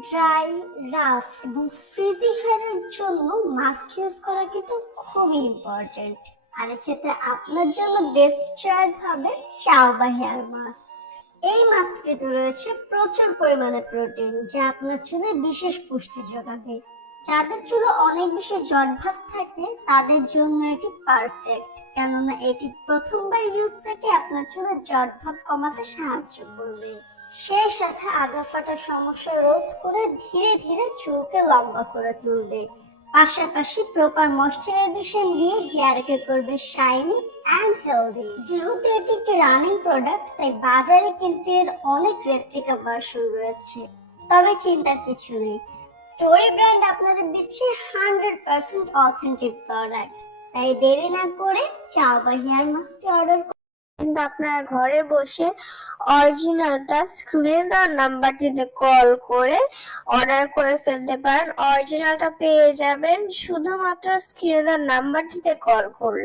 Dry rough এবং ফ্রিজি হেয়ারের জন্য mask use করা কিন্তু খুবই ইম্পর্টেন্ট আর এক্ষেত্রে আপনার জন্য বেস্ট চয়েস হবে চাও বা হেয়ার মাস্ক এই মাস্কটিতে রয়েছে প্রচুর পরিমাণে প্রোটিন যা আপনার চুলে বিশেষ পুষ্টি যোগাবে যাদের চুলে অনেক বেশি জটভাব থাকে, তাদের জন্য এটি পারফেক্ট কেননা এটি প্রথমবার ইউজ থেকে আপনার চুলে জটভাব কমাতে সাহায্য করবে। সেই সাথে আগা ফাটার সমস্যা রোধ করে ধীরে ধীরে চুলকে লম্বা করে তুলবে। পাশাপাশি প্রপার ময়শ্চারাইজেশন দিয়ে হেয়ারকে করবে শাইনি অ্যান্ড হেলদি যেহেতু এটি একটি রানিং প্রোডাক্ট তাই বাজারে কিন্তু এর অনেক রেপ্লিকা ভার্সন রয়েছে। তবে চিন্তার কিছু নেই। স্টোরি ব্র্যান্ড আপনাদের দিচ্ছে হান্ড্রেড পার্সেন্ট অথেন্টিক প্রোডাক্ট। তাই দেরি না করে চা বা হেয়ার মাস্কটি অর্ডার কিন্তু আপনারা ঘরে বসে অরিজিনালটা স্ক্রিনে দেওয়া নাম্বারটিতে কল করে অর্ডার করে ফেলতে পারেন। অরিজিনালটা পেয়ে যাবেন শুধুমাত্র স্ক্রিনে দেওয়া নাম্বারটিতে কল করলে।